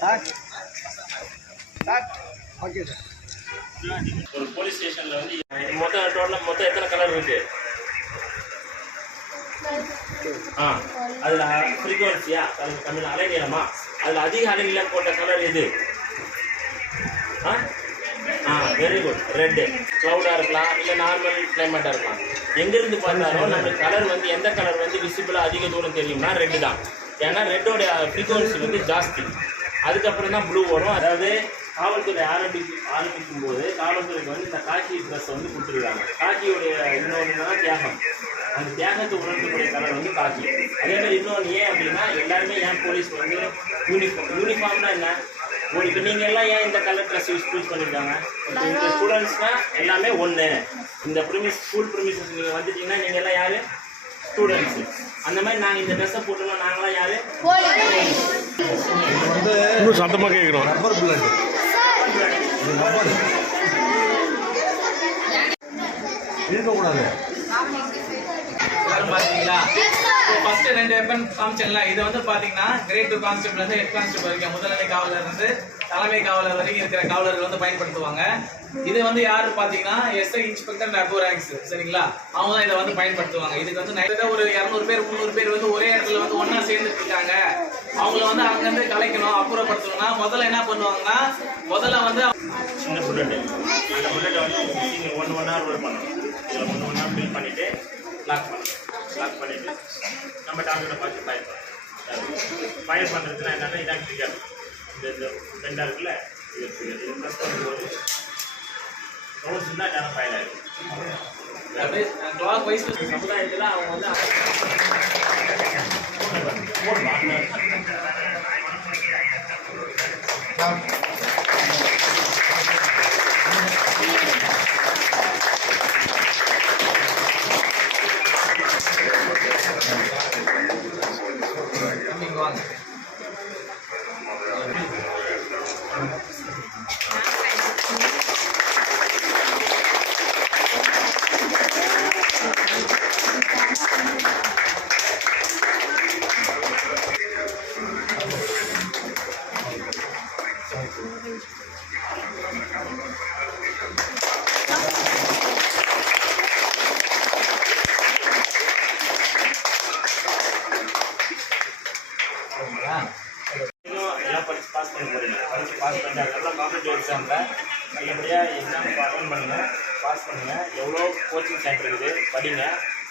Sir sir okay sir. ஒரு police ஸ்டேஷனில் வந்து மொத்தம் எத்தனை கலர் இருக்கு? அதில் ஃப்ரீக்வன்சியா தமிழ் அலைநீளமா? அதில் அதிக அலைநீளம் போட்ட கலர் எது? Very good. ரெட்டு. க்ளவுடாக இருக்கலாம், இல்லை நார்மல் கிளைமேட்டாக இருக்கலாம். எங்கேருந்து பார்த்தாலும் நம்ம கலர் வந்து எந்த கலர் வந்து விசிபிளாக அதிக தூரம் தெரியும்னா ரெட்டு தான். ஏன்னா ரெட்டோட ஃப்ரீக்வன்சி வந்து ஜாஸ்தி. அதுக்கப்புறம் தான் ப்ளூ வரும். அதாவது காவல்துறை ஆரம்பிக்கும் போது காவல்துறைக்கு வந்து இந்த காக்கி ட்ரெஸ் வந்து கொடுத்துருக்காங்க. காக்கியோடைய இன்னொன்று தான் தியாகம். அந்த தியாகத்தை உணர்த்தக்கூடிய கலர் வந்து காக்கி. அதே மாதிரி இன்னொன்று ஏன் அப்படின்னா எல்லாருமே ஏன் போலீஸ் வந்து யூனிஃபார்ம்னா என்ன? இப்போ நீங்கள் எல்லாம் ஏன் இந்த கலர் ட்ரெஸ் சூஸ் பண்ணியிருக்காங்க? இந்த ஸ்டூடெண்ட்ஸ்னால் எல்லாமே ஒன்று. இந்த ஸ்கூல் ப்ரிமிசஸ் நீங்கள் வந்துட்டீங்கன்னா நீங்கள் எல்லாம் யார்? ஸ்டூடெண்ட்ஸு. அந்த மாதிரி நாங்கள் இந்த ட்ரெஸ்ஸை போட்டோம்னா நாங்களாம் யார்? இன்னும் சத்தமாக கேட்குறோம். ரப்பர் புல்லட் இருக்கக்கூடாது. பார்த்தீங்களா ஃபர்ஸ்ட் 2 வெப்பன் காமிச்சல. இது வந்து பார்த்தீங்கன்னா கிரேட் 2 கான்ஸ்டபிள் வந்து ஹெட் கான்ஸ்டபிள் வரைக்கும் முதல்நிலை காவலர் இருந்து தலைமை காவலர் வரைக்கும் இருக்கிற காவலர்கள் வந்து பயன்படுத்துவாங்க. இது வந்து யாரு பார்த்தீங்கன்னா SI inspector and above ranks. சரிங்களா? அவங்க தான் இதை வந்து பயன்படுத்துவாங்க. இதுக்கு வந்து நைட்டாக ஒரு 200 பேர் 300 பேர் வந்து ஒரே இடத்துல வந்து ஒன்றா சேர்ந்துட்டு இருக்காங்க. அவங்கள வந்து அங்கேருந்து கலைக்கணும், அப்புறப்படுத்தணும்னா முதல்ல என்ன பண்ணுவாங்கன்னா முதல்ல வந்து சின்ன புல்லட்டு, அந்த புல்லட்டை வந்து நீங்கள் ஒன்று ரோல் பண்ணணும். இதில் ஒன்று ஃபில் பண்ணிவிட்டு லாக் பண்ணிவிட்டு நம்ம டாக்டரை பார்த்து ஃபயர் பண்ணுறதுனா என்னென்னா இதான் ட்ரிகர். இந்த பெண்டாக இருக்குல்ல, இது ப்ரெஸ் பண்ணும்போது ரவுண்ட்ஸ் இருந்தால் நேரம் ஃபயர் ஆகிடும். கிளாக் வைஸ் சமுதாயத்தில் அவங்க வந்து எல்லாம் படித்து பாஸ் பண்ண போகிறீங்க. படித்து பாஸ் பண்ணி அதுக்கப்புறம் காம்படிட்டிவ் எக்ஸாமில் நல்லபடியாக எக்ஸாம் அட்டன் பண்ணுங்கள், பாஸ் பண்ணுங்கள். எவ்வளோ கோச்சிங் சென்டர் இருக்குது, படிங்க.